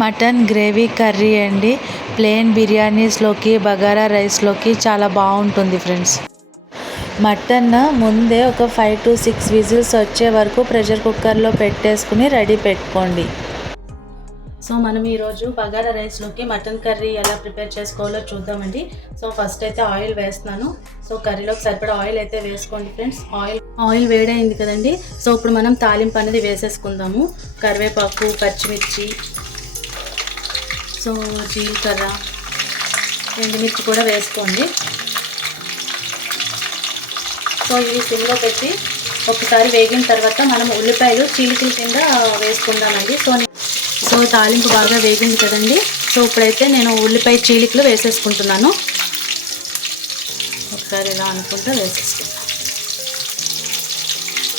Mutton gravy curry అండి. Plain బిర్యానీస్లోకి, bagara రైస్లోకి చాలా బాగుంటుంది ఫ్రెండ్స్. మటన్ ముందే ఒక 5 to 6 విజిల్స్ వచ్చే వరకు ప్రెషర్ కుక్కర్లో పెట్టేసుకుని రెడీ పెట్టుకోండి. సో మనం ఈరోజు బగారా రైస్లోకి మటన్ కర్రీ ఎలా ప్రిపేర్ చేసుకోవాలో చూద్దామండి. సో ఫస్ట్ అయితే ఆయిల్ వేస్తున్నాను. సో కర్రీలోకి సరిపడా ఆయిల్ అయితే వేసుకోండి ఫ్రెండ్స్. ఆయిల్ వేడైంది కదండి. సో ఇప్పుడు మనం తాలింపు అనేది వేసేసుకుందాము. కరివేపాకు, పచ్చిమిర్చి, సో జీలకర్ర, ఎండుమిర్చి కూడా వేసుకోండి. సో ఇవి సిమ్లో పెట్టి ఒకసారి వేగిన తర్వాత మనం ఉల్లిపాయలు చీలికల కింద వేసుకుందామండి. సో తాలింపు బాగా వేగింది కదండి. సో ఇప్పుడైతే నేను ఉల్లిపాయ చీలికలు వేసేసుకుంటున్నాను. ఒకసారి ఇలా అనుకుంటూ వేసేసుకుంటాను.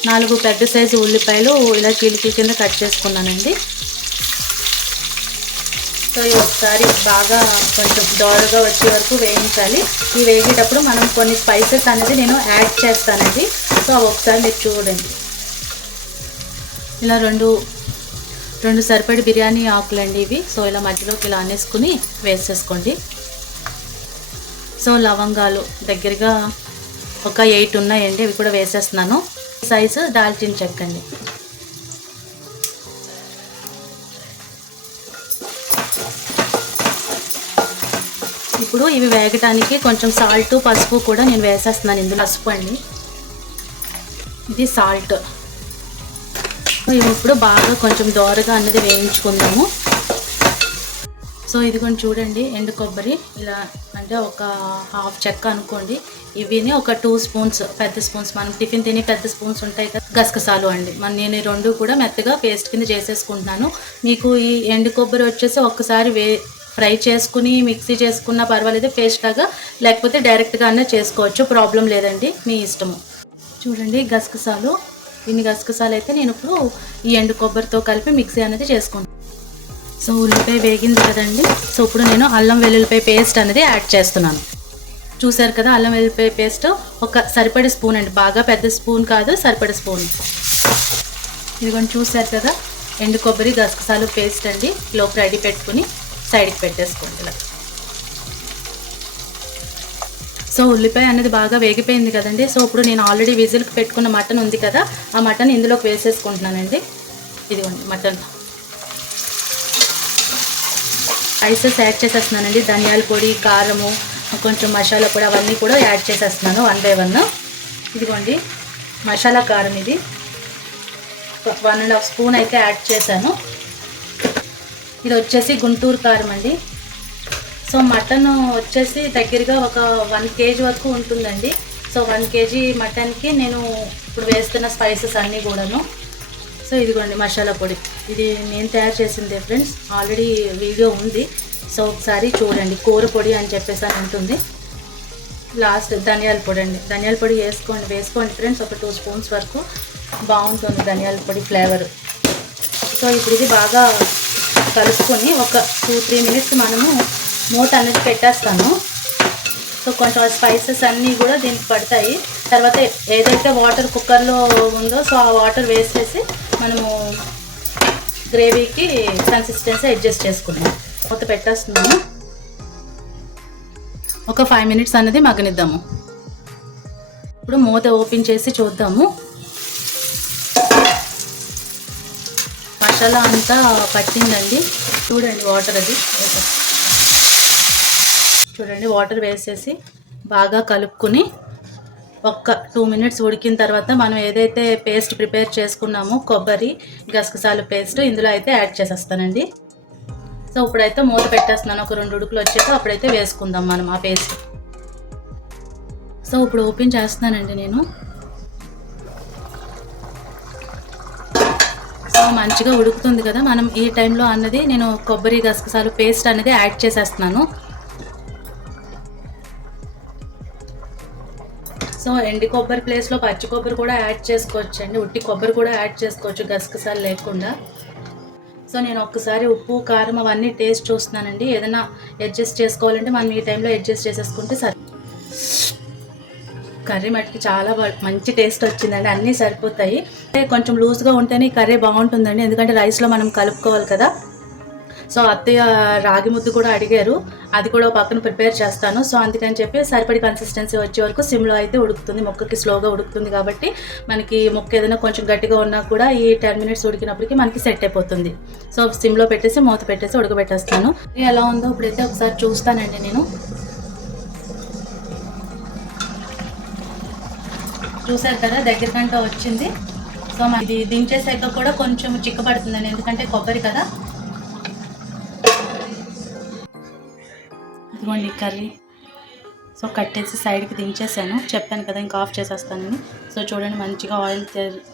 4 పెద్ద సైజు ఉల్లిపాయలు ఇలా చీలికల కింద కట్ చేసుకున్నానండి. సో ఇవి ఒకసారి బాగా కొంచెం దోరగా వచ్చే వరకు వేయించాలి. ఈ వేగేటప్పుడు మనం కొన్ని స్పైసెస్ అనేది నేను యాడ్ చేస్తానండి. సో అవి ఒకసారి మీరు చూడండి. ఇలా రెండు సరిపడి బిర్యానీ ఆకులండి ఇవి. సో ఇలా మధ్యలోకి ఇలా అనేసుకుని వేసేసుకోండి. సో లవంగాలు దగ్గరగా ఒక 8 ఉన్నాయండి, ఇవి కూడా వేసేస్తున్నాను. సైజు దాల్చిన చెక్క అండి. ఇప్పుడు ఇవి వేగటానికి కొంచెం సాల్ట్, పసుపు కూడా నేను వేసేస్తున్నాను ఇందులో. పసుపు అండి, ఇది సాల్ట్. ఇవి ఇప్పుడు బాగా కొంచెం దోరగా అన్నది వేయించుకుందాము. సో ఇది కొంచెం చూడండి, ఎండు కొబ్బరి ఇలా అంటే ఒక హాఫ్ చెక్క అనుకోండి. ఇవిని ఒక 2 స్పూన్స్, పెద్ద స్పూన్స్, మనం టిఫిన్ తిని పెద్ద స్పూన్స్ ఉంటాయి కదా, గసగసాలు అండి. నేను ఈ 2 కూడా మెత్తగా పేస్ట్ కింద చేసేసుకుంటున్నాను. మీకు ఈ ఎండు కొబ్బరి వచ్చేసి ఒక్కసారి ఫ్రై చేసుకుని మిక్సీ చేసుకున్నా పర్వాలేదు పేస్ట్ లాగా, లేకపోతే డైరెక్ట్గా అన్న చేసుకోవచ్చు, ప్రాబ్లం లేదండి, మీ ఇష్టము. చూడండి గసగసాలు, ఇన్ని గసగసాలు అయితే నేను ఇప్పుడు ఈ ఎండు కొబ్బరితో కలిపి మిక్సీ అనేది చేసుకుంటాను. సో ఉల్లిపాయ వేగింది కదండి. సో ఇప్పుడు నేను అల్లం వెల్లుల్లిపాయ పేస్ట్ అనేది యాడ్ చేస్తున్నాను. చూసారు కదా, అల్లం వెల్లుల్లిపాయ పేస్ట్ ఒక సరిపడే స్పూన్ అండి, బాగా పెద్ద స్పూన్ కాదు, సరిపడే స్పూన్. ఇది కొంచెం చూసారు కదా, ఎండు కొబ్బరి గసగసాలు పేస్ట్ అండి. లోపు రెడీ పెట్టుకుని సైడ్కి పెట్టేసుకోండి ఇలా. సో ఉల్లిపాయ అనేది బాగా వేగిపోయింది కదండి. సో ఇప్పుడు నేను ఆల్రెడీ విజిల్కి పెట్టుకున్న మటన్ ఉంది కదా, ఆ మటన్ ఇందులోకి వేసేసుకుంటున్నానండి. ఇదిగోండి మటన్. Spices add చేసేస్తున్నానండి. ధనియాల పొడి, కారము, కొంచెం మసాలా పొడి, అవన్నీ కూడా యాడ్ చేసేస్తున్నాను 1 by 1. ఇదిగోండి మసాలా కారం, ఇది 1.5 స్పూన్ అయితే యాడ్ చేశాను. ఇది వచ్చేసి గుంటూరు కారం అండి. సో మటన్ వచ్చేసి దగ్గరగా ఒక 1 kg వరకు ఉంటుందండి. సో 1 kg మటన్కి నేను ఇప్పుడు వేస్తున్న స్పైసెస్ అన్నీ కూడాను. సో ఇదిగోండి మసాలా పొడి, ఇది నేను తయారు చేసిందే ఫ్రెండ్స్, ఆల్రెడీ వీడియో ఉంది. సో ఒకసారి చూడండి, కూర పొడి అని చెప్పేసి అని ఉంటుంది. లాస్ట్ ధనియాల పొడి అండి, ధనియాల పొడి వేసుకోండి ఫ్రెండ్స్, ఒక 2 స్పూన్స్ వరకు బాగుంటుంది ధనియాల పొడి ఫ్లేవర్. సో ఇప్పుడు ఇది బాగా కలుపుకొని ఒక 2-3 మినిట్స్ మనము మూత అనేది పెట్టేస్తాను. సో కొంచెం స్పైసెస్ అన్నీ కూడా దీనికి పడతాయి. తర్వాత ఏదైతే వాటర్ కుక్కర్లో ఉందో సో ఆ వాటర్ వేసేసి మనము గ్రేవీకి కన్సిస్టెన్సీ అడ్జస్ట్ చేసుకున్నాం. మూత పెట్టేస్తున్నాము. ఒక 5 మినిట్స్ అనేది మగ్గనిద్దాము. ఇప్పుడు మూత ఓపెన్ చేసి చూద్దాము. మసాలా అంతా పట్టిందండి. చూడండి వాటర్ అది చూడండి, వాటర్ వేసేసి బాగా కలుపుకుని ఒక 2 మినిట్స్ ఉడికిన తర్వాత మనం ఏదైతే పేస్ట్ ప్రిపేర్ చేసుకున్నామో కొబ్బరి గసగసాల పేస్ట్ ఇందులో అయితే యాడ్ చేసేస్తానండి. సో ఇప్పుడైతే మూత పెట్టేస్తున్నాను. ఒక 2 ఉడుకులు వచ్చాక అప్పుడైతే వేసుకుందాం మనం ఆ పేస్ట్. సో ఇప్పుడు ఓపెన్ చేస్తున్నానండి నేను. సో మంచిగా ఉడుకుతుంది కదా, మనం ఈ టైంలో అన్నది నేను కొబ్బరి గసగసాలు పేస్ట్ అనేది యాడ్ చేసేస్తున్నాను. సో ఎండి కొబ్బరి ప్లేస్లో పచ్చి కొబ్బరి కూడా యాడ్ చేసుకోవచ్చు అండి, ఉట్టి కొబ్బరి కూడా యాడ్ చేసుకోవచ్చు గసగసాలు లేకుండా. సో నేను ఒక్కసారి ఉప్పు కారం అవన్నీ టేస్ట్ చూస్తున్నానండి. ఏదైనా అడ్జస్ట్ చేసుకోవాలంటే మనం ఈ టైంలో అడ్జస్ట్ చేసేసుకుంటే సరే. కర్రీ మట్టుకి చాలా మంచి టేస్ట్ వచ్చిందండి. అన్నీ సరిపోతాయి. కొంచెం లూజ్గా ఉంటేనే ఈ కర్రీ బాగుంటుందండి, ఎందుకంటే రైస్లో మనం కలుపుకోవాలి కదా. సో అత్తయ్య రాగి ముద్ద కూడా అడిగారు, అది కూడా పక్కన ప్రిపేర్ చేస్తాను. సో అందుకని చెప్పి సరిపడి కన్సిస్టెన్సీ వచ్చే వరకు సిమ్లో అయితే ఉడుకుతుంది. ముక్కకి స్లోగా ఉడుకుతుంది కాబట్టి మనకి ముక్క ఏదైనా కొంచెం గట్టిగా ఉన్నా కూడా ఈ 10 మినిట్స్ ఉడికినప్పటికీ మనకి సెట్ అయిపోతుంది. సో సిమ్లో పెట్టేసి మూత పెట్టేసి ఉడకబెట్టేస్తాను. ఎలా ఉందో ఇప్పుడైతే ఒకసారి చూస్తానండి నేను. చూసారు కదా, దగ్గరకంటే వచ్చింది. సో ఇది దించేసాక కూడా కొంచెం చిక్కబడుతుందండి, ఎందుకంటే కొబ్బరి కదా. ఇదిగోండి కర్రీ. సో కట్టేసి సైడ్కి దించేసాను, చెప్పాను కదా ఇంకా ఆఫ్ చేసేస్తానని. సో చూడండి, మంచిగా ఆయిల్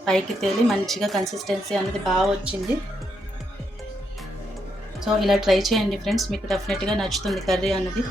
పైకి తేలి మంచిగా కన్సిస్టెన్సీ అనేది బాగా వచ్చింది. సో ఇలా ట్రై చేయండి ఫ్రెండ్స్, మీకు డెఫినెట్గా నచ్చుతుంది కర్రీ అన్నది.